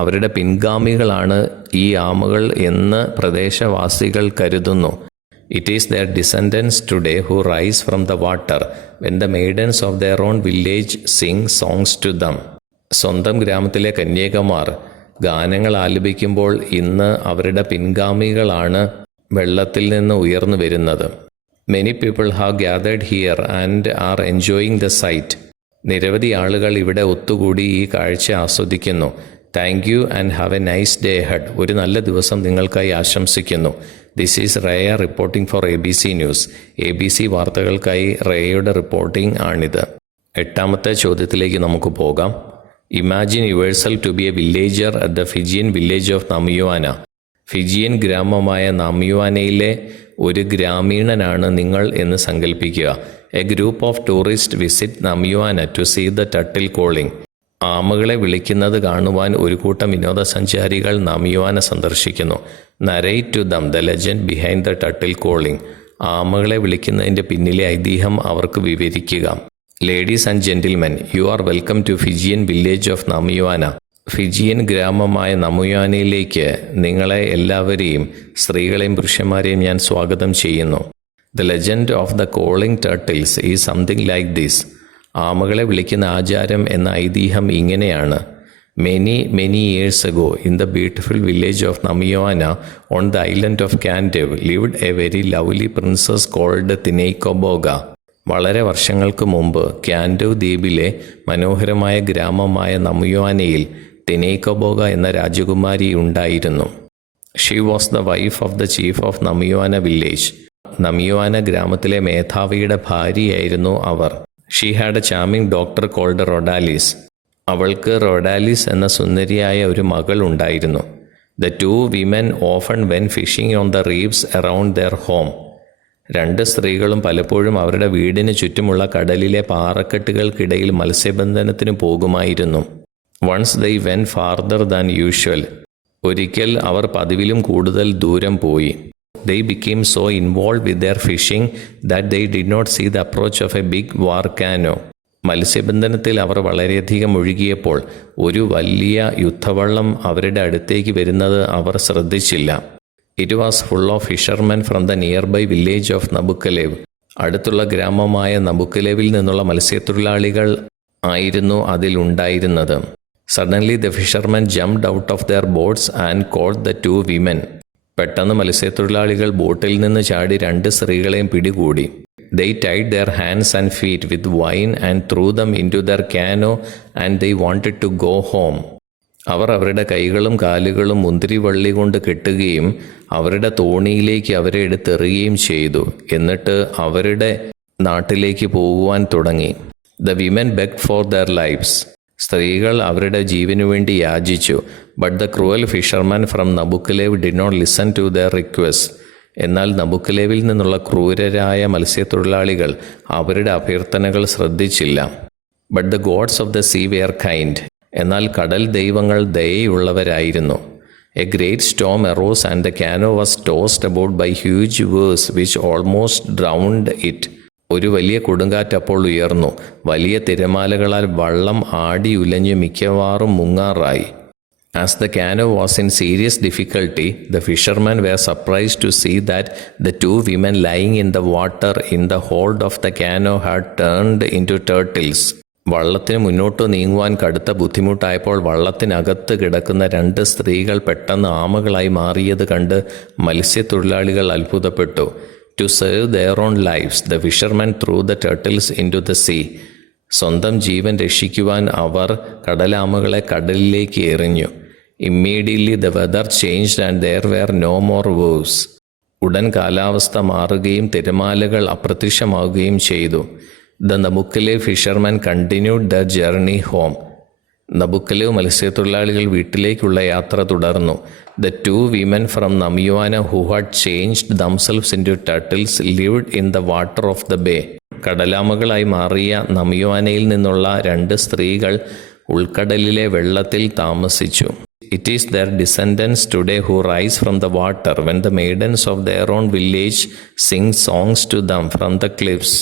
അവരുടെ പിൻഗാമികളാണ് ഈ ആമകൾ എന്ന് പ്രദേശവാസികൾ കരുതുന്നു. It is their descendants today who rise from the water when the maidens of their own village sing songs to them. സ്വന്തം ഗ്രാമത്തിലെ കന്യകമാർ ഗാനങ്ങൾ ആലപിക്കുമ്പോൾ ഇന്ന് അവരുടെ പിൻഗാമികളാണ് വെള്ളത്തിൽ നിന്ന് ഉയർന്നു വരുന്നത്. Many people have gathered here and are enjoying the sight. നിരവധി ആളുകൾ ഇവിടെ ഒത്തുകൂടി ഈ കാഴ്ച ആസ്വദിക്കുന്നു. Thank you and have a nice day ahead. ഒരു നല്ല ദിവസം നിങ്ങൾക്കായി ആശംസിക്കുന്നു. This is Raya reporting for ABC news. ABC വാർത്തകൾക്കായി റേയയുടെ റിപ്പോർട്ടിംഗ് ആണിത്. 8ാമത്തെ ചോദ്യത്തിലേക്ക് നമുക്ക് പോകാം. Imagine yourself to be a villager at the Fijian village of Namuyana. Fijian ഗ്രാമമായ നമുയുവാനയിലെ ഒരു ഗ്രാമീണനാണ് നിങ്ങൾ എന്ന് സങ്കല്പിക്കുക. A group of tourist visit Namuyana to see the turtle calling. ആമകളെ വിളിക്കുന്നത് കാണുവാൻ ഒരു കൂട്ടം വിനോദസഞ്ചാരികൾ നമുയുവാന സന്ദർശിക്കുന്നു. Narrate to them the legend behind the turtle calling. ആമകളെ വിളിക്കുന്നതിൻ്റെ പിന്നിലെ ഐതിഹ്യം അവർക്ക് വിവരിക്കുക. Ladies and gentlemen, you are welcome to Fijian village of Namuyana. Fijian ഗ്രാമമായ നമുയുവാനയിലേക്ക് നിങ്ങളെ എല്ലാവരെയും, സ്ത്രീകളെയും പുരുഷന്മാരെയും ഞാൻ സ്വാഗതം ചെയ്യുന്നു. The legend of the calling turtles is something like this. ആമകളെ വിളിക്കുന്ന ആചാരം എന്ന ഐതിഹ്യം ഇങ്ങനെയാണ്. Many years ago, in the beautiful village of Namioana on the island of Cantive, lived a very lovely princess called Tineikoboga. വളരെ വർഷങ്ങൾക്ക് മുമ്പ് ക്യാൻഡവ് ദ്വീപിലെ മനോഹരമായ ഗ്രാമമായ നമിയോനയിൽ തിനൈക്കോബോഗ എന്ന രാജകുമാരി ഉണ്ടായിരുന്നു. She was the wife of the chief of Namiyona village. Namiyona ഗ്രാമത്തിലെ മേധാവിയുടെ ഭാര്യയായിരുന്നു അവർ. She had a charming daughter called Rodalis. അവൾക്ക് റൊഡാലിസ് എന്ന സുന്ദരിയായ ഒരു മകൾ ഉണ്ടായിരുന്നു. The two women often went fishing on the reefs around their home. രണ്ട് സ്ത്രീകളും പലപ്പോഴും അവരുടെ വീടിന് ചുറ്റുമുള്ള കടലിലെ പാറക്കെട്ടുകൾക്കിടയിൽ മത്സ്യബന്ധനത്തിന് പോകുമായിരുന്നു. വൺസ് ദൈ വെൻ ഫാർദർ ദാൻ യൂഷ്വൽ. ഒരിക്കൽ അവർ പതിവിലും കൂടുതൽ ദൂരം പോയി. They became so involve with their fishing that they did not see the approach of a big war canoe. മത്സ്യബന്ധനത്തിൽ അവർ വളരെയധികം ഒഴുകിയപ്പോൾ ഒരു വലിയ യുദ്ധവള്ളം അവരുടെ അടുത്തേക്ക് വരുന്നത് അവർ ശ്രദ്ധിച്ചില്ല. It was full of fishermen from the nearby village of Nabukelevu. അടുത്തുള്ള ഗ്രാമമായ നബുക്കലേവിൽ നിന്നുള്ള മത്സ്യത്തൊഴിലാളികൾ ആയിരുന്നു അതിലുണ്ടായിരുന്നത്. Suddenly the fishermen jumped out of their boats and caught the two women. പെട്ടെന്ന് മത്സ്യത്തൊഴിലാളികൾ ബോട്ടിൽ നിന്ന് ചാടി രണ്ട് സ്ത്രീകളെയും പിടികൂടി. They tied their hands and feet with wine and threw them into their canoe and they wanted to go home. അവർ അവരുടെ കൈകളും കാലുകളും മുന്തിരിവള്ളി കൊണ്ട് കെട്ടുകയും അവരുടെ തോണിയിലേക്ക് അവരെ എടുത്തെറിയുകയും ചെയ്തു. എന്നിട്ട് അവരുടെ നാട്ടിലേക്ക് പോകുവാൻ തുടങ്ങി. The women begged for their lives. സ്ത്രീകൾ അവരുടെ ജീവനു വേണ്ടി യാചിച്ചു. But the cruel fishermen from Nabucalev did not listen to their request. എന്നാൽ നബുക്കലേവിൽ നിന്നുള്ള ക്രൂരരായ മത്സ്യത്തൊഴിലാളികൾ അവരുടെ അഭ്യർത്ഥനകൾ ശ്രദ്ധിച്ചില്ല. But the gods of the sea were kind. എന്നാൽ കടൽ ദൈവങ്ങൾ ദയയുള്ളവരായിരുന്നു. A great storm arose and the canoe was tossed about by huge waves which almost drowned it. ഒരു വലിയ കൊടുങ്കാറ്റ് അപ്പോൾ ഉയർന്നു. വലിയ തിരമാലകളാൽ വള്ളം ആടി ഉലഞ്ഞ് മിക്കവാറും മുങ്ങാറായി. As the canoe was in serious difficulty, the fishermen were surprised to see that the two women lying in the water in the hold of the canoe had turned into turtles. വള്ളത്തിന് മുന്നോട്ട് നീങ്ങുവാൻ കടുത്ത ബുദ്ധിമുട്ടായപ്പോൾ വള്ളത്തിനകത്ത് കിടക്കുന്ന രണ്ട് സ്ത്രീകൾ പെട്ടെന്ന് ആമകളായി മാറിയത് കണ്ട് മത്സ്യത്തൊഴിലാളികൾ അത്ഭുതപ്പെട്ടു. To save their own lives, the fishermen threw the turtles into the sea. സ്വന്തം ജീവൻ രക്ഷിക്കുവാൻ അവർ കടലാമകളെ കടലിലേക്ക് എറിഞ്ഞു. Immediately the weather changed and there were no more waves. ഉടൻ കാലാവസ്ഥ മാറുകയും തിരമാലകൾ അപ്രത്യക്ഷമാവുകയും ചെയ്തു. The Nabucalev fishermen continued their journey home. നബുക്കലേവ് മത്സ്യത്തൊഴിലാളികൾ വീട്ടിലേക്കുള്ള യാത്ര തുടർന്നു. The two women from Namioana who had changed themselves into turtles lived in the water of the bay. കടലാമകളായി മാറിയ നമിയോനയിൽ നിന്നുള്ള രണ്ട് സ്ത്രീകൾ ഉൾക്കടലിലെ വെള്ളത്തിൽ താമസിച്ചു. It is their descendants today who rise from the water when the maidens of their own village sing songs to them from the cliffs.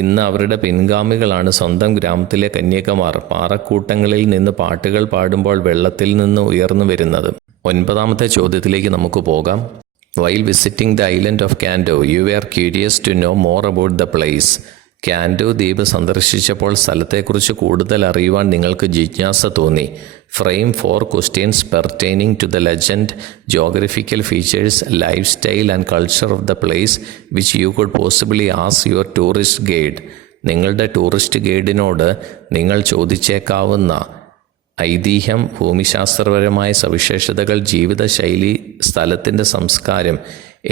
ഇന്ന് അവരുടെ പിൻഗാമികളാണ് സ്വന്തം ഗ്രാമത്തിലെ കന്യകമാർ പാറക്കൂട്ടങ്ങളിൽ നിന്ന് പാട്ടുകൾ പാടുമ്പോൾ വെള്ളത്തിൽ നിന്ന് ഉയർന്നു വരുന്നത്. 9ാമത്തെ ചോദ്യത്തിലേക്ക് നമുക്ക് പോകാം. While visiting the island of Cando, you were curious to know more about the place. ക്യാൻഡോ ദ്വീപ് സന്ദർശിച്ചപ്പോൾ സ്ഥലത്തെക്കുറിച്ച് കൂടുതൽ അറിയുവാൻ നിങ്ങൾക്ക് ജിജ്ഞാസ തോന്നി. Frame 4 questions pertaining to the legend, geographical features, lifestyle and culture of the place which you could possibly ask your tourist guide. നിങ്ങളുടെ tourist ഗൈഡിനോട് നിങ്ങൾ ചോദിച്ചേക്കാവുന്ന ഐതിഹ്യം, ഭൂമിശാസ്ത്രപരമായ സവിശേഷതകൾ, ജീവിതശൈലി, സ്ഥലത്തിൻ്റെ സംസ്കാരം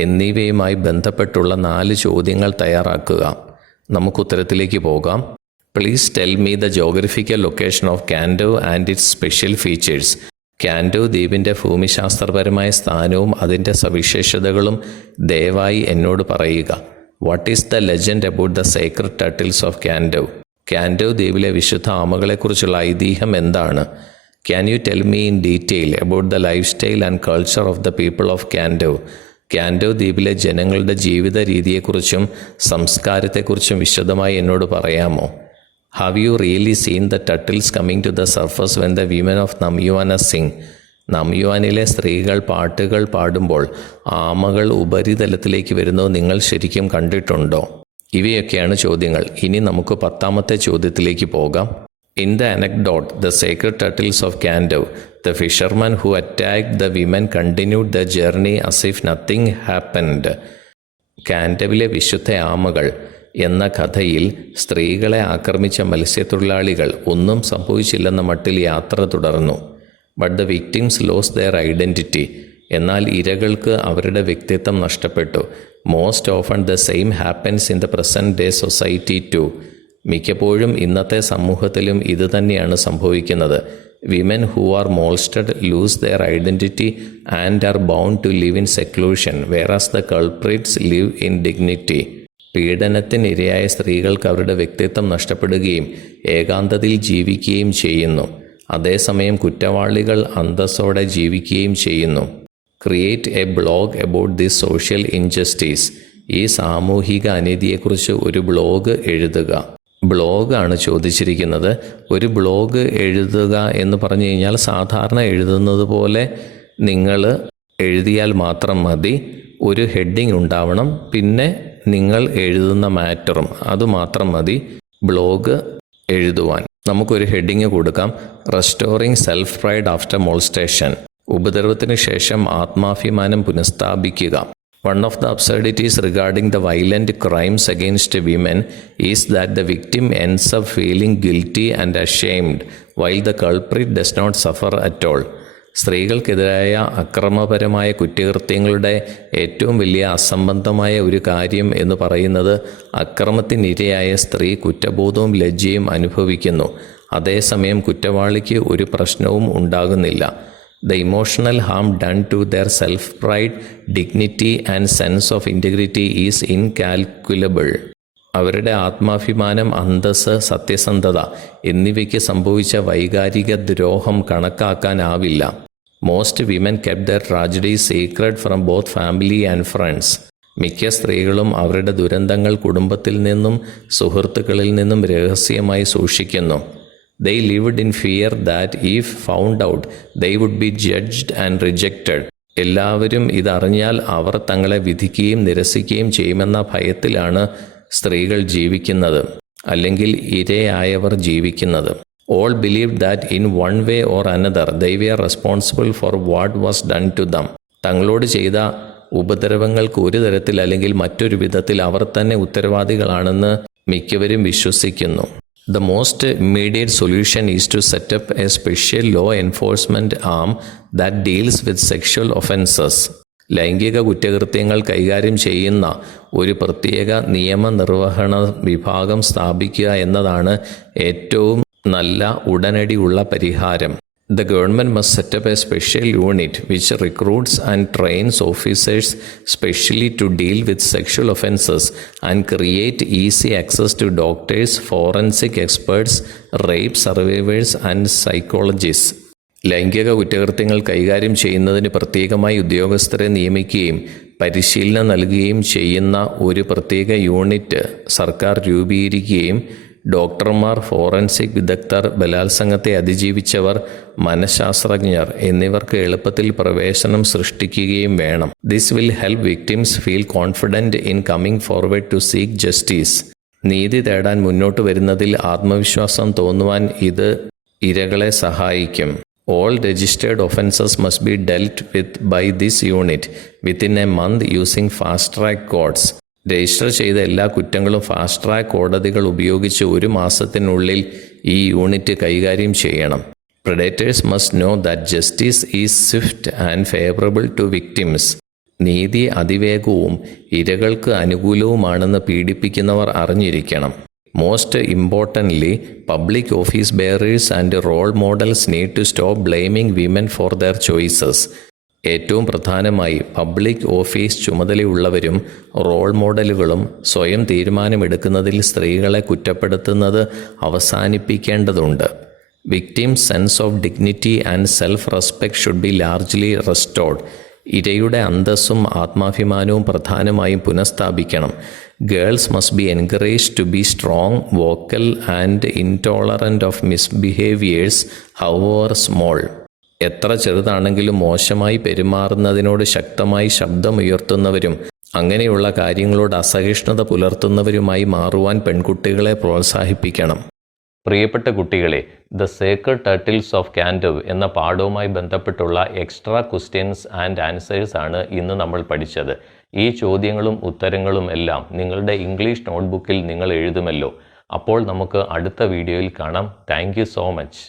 എന്നിവയുമായി ബന്ധപ്പെട്ടുള്ള 4 ചോദ്യങ്ങൾ തയ്യാറാക്കുക. നമുക്കുത്തരത്തിലേക്ക് പോകാം. Please tell me the geographical location of Kadavu and its special features. Kadavu ദ്വീപിൻ്റെ ഭൂമിശാസ്ത്രപരമായ സ്ഥാനവും അതിൻ്റെ സവിശേഷതകളും ദയവായി എന്നോട് പറയുക. What is the legend about the sacred turtles of Kadavu? Kadavu ദ്വീപിലെ വിശുദ്ധ ആമകളെക്കുറിച്ചുള്ള ഐതിഹ്യം എന്താണ്? Can you tell me in detail about the lifestyle and culture of the people of Kadavu? Kadavu ദ്വീപിലെ ജനങ്ങളുടെ ജീവിത രീതിയെക്കുറിച്ചും സംസ്കാരത്തെക്കുറിച്ചും വിശദമായി എന്നോട് പറയാമോ? Have you really scene the turtles coming to the surface when the women of Namiyona sing? നമിയോനിലെ സ്ത്രീകൾ പാട്ടുകൾ പാടുമ്പോൾ ആമകൾ ഉപരിതലത്തിലേക്ക് വരുന്നത് നിങ്ങൾ ശരിക്കും കണ്ടിട്ടുണ്ടോ? ഇവയൊക്കെയാണ് ചോദ്യങ്ങൾ. ഇനി നമുക്ക് 10ാമത്തെ ചോദ്യത്തിലേക്ക് പോകാം. In the anecdote, The Sacred Turtles of Candow, the fishermen who attacked the women continued their journey as if nothing happened. കാൻഡവിലെ വിശുദ്ധ ആമകൾ എന്ന കഥയിൽ സ്ത്രീകളെ ആക്രമിച്ച മത്സ്യത്തൊഴിലാളികൾ ഒന്നും സംഭവിച്ചില്ലെന്ന മട്ടിൽ യാത്ര തുടർന്നു. But the victims lose their identity. എന്നാൽ ഇരകൾക്ക് അവരുടെ വ്യക്തിത്വം നഷ്ടപ്പെട്ടു. Most often the same happens in the present day society too. മിക്കപ്പോഴും ഇന്നത്തെ സമൂഹത്തിലും ഇത് തന്നെയാണ് സംഭവിക്കുന്നത്. Women who are molested lose their identity and are bound to live in seclusion whereas the culprits live in dignity. പീഡനത്തിനിരയായ സ്ത്രീകൾക്ക് അവരുടെ വ്യക്തിത്വം നഷ്ടപ്പെടുകയും ഏകാന്തതയിൽ ജീവിക്കുകയും ചെയ്യുന്നു. അതേസമയം കുറ്റവാളികൾ അന്തസ്സോടെ ജീവിക്കുകയും ചെയ്യുന്നു. Create A blog about this social injustice. ഈ സാമൂഹിക അനീതിയെക്കുറിച്ച് ഒരു ബ്ലോഗ് എഴുതുക. ബ്ലോഗാണ് ചോദിച്ചിരിക്കുന്നത്. ഒരു ബ്ലോഗ് എഴുതുക എന്ന് പറഞ്ഞു കഴിഞ്ഞാൽ സാധാരണ എഴുതുന്നത് പോലെ നിങ്ങൾ എഴുതിയാൽ മാത്രം മതി. ഒരു ഹെഡിങ് ഉണ്ടാവണം, പിന്നെ നിങ്ങൾ എഴുതുന്ന മാറ്ററും അതുമാത്രം മതി ബ്ലോഗ് എഴുതുവാൻ. നമുക്കൊരു ഹെഡിങ് കൊടുക്കാം. റെസ്റ്റോറിങ് സെൽഫ് പ്രൈഡ് ആഫ്റ്റർ മോൾസ്റ്റേഷൻ. ഉപദ്രവത്തിന് ശേഷം ആത്മാഭിമാനം പുനഃസ്ഥാപിക്കുക. One of the absurdities regarding the violent crimes against women is that the victim ends up feeling guilty and ashamed, while the culprit does not suffer at all. സ്ത്രീകൾക്കെതിരായ അക്രമപരമായ കുറ്റകൃത്യങ്ങളുടെ ഏറ്റവും വലിയ അസംബന്ധമായ ഒരു കാര്യം എന്ന് പറയുന്നത് അക്രമത്തിനിരയായ സ്ത്രീ കുറ്റബോധവും ലജ്ജയും അനുഭവിക്കുന്നു. അതേസമയം കുറ്റവാളിക്ക് ഒരു പ്രശ്നവും ഉണ്ടാകുന്നില്ല. The emotional harm done to their self-pride, dignity and sense of integrity is incalculable. അവരുടെ ആത്മാഭിമാനം, അന്തസ്സ്, സത്യസന്ധത എന്നിവയ്ക്ക് സംഭവിച്ച വൈകാരിക ദ്രോഹം കണക്കാക്കാനാവില്ല. Most women kept their tragedies sacred from both family and friends. മിക്ക സ്ത്രീകളും അവരുടെ ദുരന്തങ്ങൾ കുടുംബത്തിൽ നിന്നും സുഹൃത്തുക്കളിൽ നിന്നും രഹസ്യമായി സൂക്ഷിക്കുന്നു. They lived in fear that if found out, they would be judged and rejected. എല്ലാവരും ഇതറിഞ്ഞാൽ അവർ തങ്ങളെ വിധിക്കുകയും നിരസിക്കുകയും ചെയ്യുമെന്ന ഭയത്തിലാണ് സ്ത്രീകൾ ജീവിക്കുന്നത്, അല്ലെങ്കിൽ ഇരയായവർ ജീവിക്കുന്നത്. All believed that in one way or another they were responsible for what was done to them. തങ്ങളോട് ചെയ്ത ഉപദ്രവങ്ങൾക്ക് ഒരു തരത്തിൽ അല്ലെങ്കിൽ മറ്റൊരു വിധത്തിൽ അവർ തന്നെ ഉത്തരവാദികളാണെന്ന് മിക്കവരും വിശ്വസിക്കുന്നു. The most immediate solution is to set up a special law enforcement arm that deals with sexual offenses. ലൈംഗിക കുറ്റകൃത്യങ്ങൾ കൈകാര്യം ചെയ്യുന്ന ഒരു പ്രത്യേക നിയമനിർവഹണ വിഭാഗം സ്ഥാപിക്കുക എന്നതാണ് ഏറ്റവും നല്ല ഉടനടിയുള്ള പരിഹാരം. The government must set up a special unit which recruits and trains officers specially to deal with sexual offenses and create easy access to doctors, forensic experts, rape survivors and psychologists. ലൈംഗിക കുറ്റകൃത്യങ്ങൾ കൈകാര്യം ചെയ്യുന്നതിന് പ്രത്യേകമായി ഉദ്യോഗസ്ഥരെ നിയമിക്കുകയും പരിശീലനം നൽകുകയും ചെയ്യുന്ന ഒരു പ്രത്യേക യൂണിറ്റ് സർക്കാർ രൂപീകരിക്കുകയും ഡോക്ടർമാർ, ഫോറൻസിക് വിദഗ്ധർ, ബലാത്സംഗത്തെ അതിജീവിച്ചവർ, മനഃശാസ്ത്രജ്ഞർ എന്നിവർക്ക് എളുപ്പത്തിൽ പ്രവേശനം സൃഷ്ടിക്കുകയും വേണം. This will help victims feel confident in coming forward to seek justice. നീതി തേടാൻ മുന്നോട്ട് വരുന്നതിൽ ആത്മവിശ്വാസം തോന്നുവാൻ ഇത് ഇരകളെ സഹായിക്കും. All registered offences must be dealt with by this unit within a month using fast-track courts. Register ചെയ്ത എല്ലാ കുറ്റങ്ങളും ഫാസ്റ്റ് ട്രാക്ക് കോടതികൾ ഉപയോഗിച്ച് ഒരു മാസത്തിനുള്ളിൽ ഈ യൂണിറ്റ് കൈകാര്യം ചെയ്യണം. Predators must know that justice is swift and favourable to victims. നീതി അതിവേഗവും ഇരകൾക്ക് അനുകൂലവുമാണെന്ന് പീഡിപ്പിക്കുന്നവർ അറിഞ്ഞിരിക്കണം. Most importantly, public office bearers and role models need to stop blaming women for their choices. ഏറ്റവും പ്രധാനമായി പബ്ലിക് ഓഫീസ് ചുമതലയുള്ളവരും റോൾ മോഡലുകളും സ്വയം തീരുമാനമെടുക്കുന്നതിൽ സ്ത്രീകളെ കുറ്റപ്പെടുത്തുന്നത് അവസാനിപ്പിക്കേണ്ടതുണ്ട്. Victims sense of dignity and self respect should be largely restored. ഇരയുടെ അന്തസ്സും ആത്മാഭിമാനവും പ്രധാനമായും പുനഃസ്ഥാപിക്കണം. Girls must be encouraged to be strong, vocal and intolerant of misbehaviours however small. എത്ര ചെറുതാണെങ്കിലും മോശമായി പെരുമാറുന്നതിനോട് ശക്തമായി ശബ്ദമുയർത്തുന്നവരും അങ്ങനെയുള്ള കാര്യങ്ങളോട് അസഹിഷ്ണുത പുലർത്തുന്നവരുമായി മാറുവാൻ പെൺകുട്ടികളെ പ്രോത്സാഹിപ്പിക്കണം. പ്രിയപ്പെട്ട കുട്ടികളെ, ദ സേക്രഡ് ടർട്ടിൽസ് ഓഫ് കാൻഡവ് എന്ന പാഠവുമായി ബന്ധപ്പെട്ടുള്ള എക്സ്ട്രാ ക്വസ്റ്റ്യൻസ് ആൻഡ് ആൻസേഴ്സ് ആണ് ഇന്ന് നമ്മൾ പഠിച്ചത്. ഈ ചോദ്യങ്ങളും ഉത്തരങ്ങളും എല്ലാം നിങ്ങളുടെ ഇംഗ്ലീഷ് നോട്ട്ബുക്കിൽ നിങ്ങൾ എഴുതുമല്ലോ. അപ്പോൾ നമുക്ക് അടുത്ത വീഡിയോയിൽ കാണാം. Thank you so much.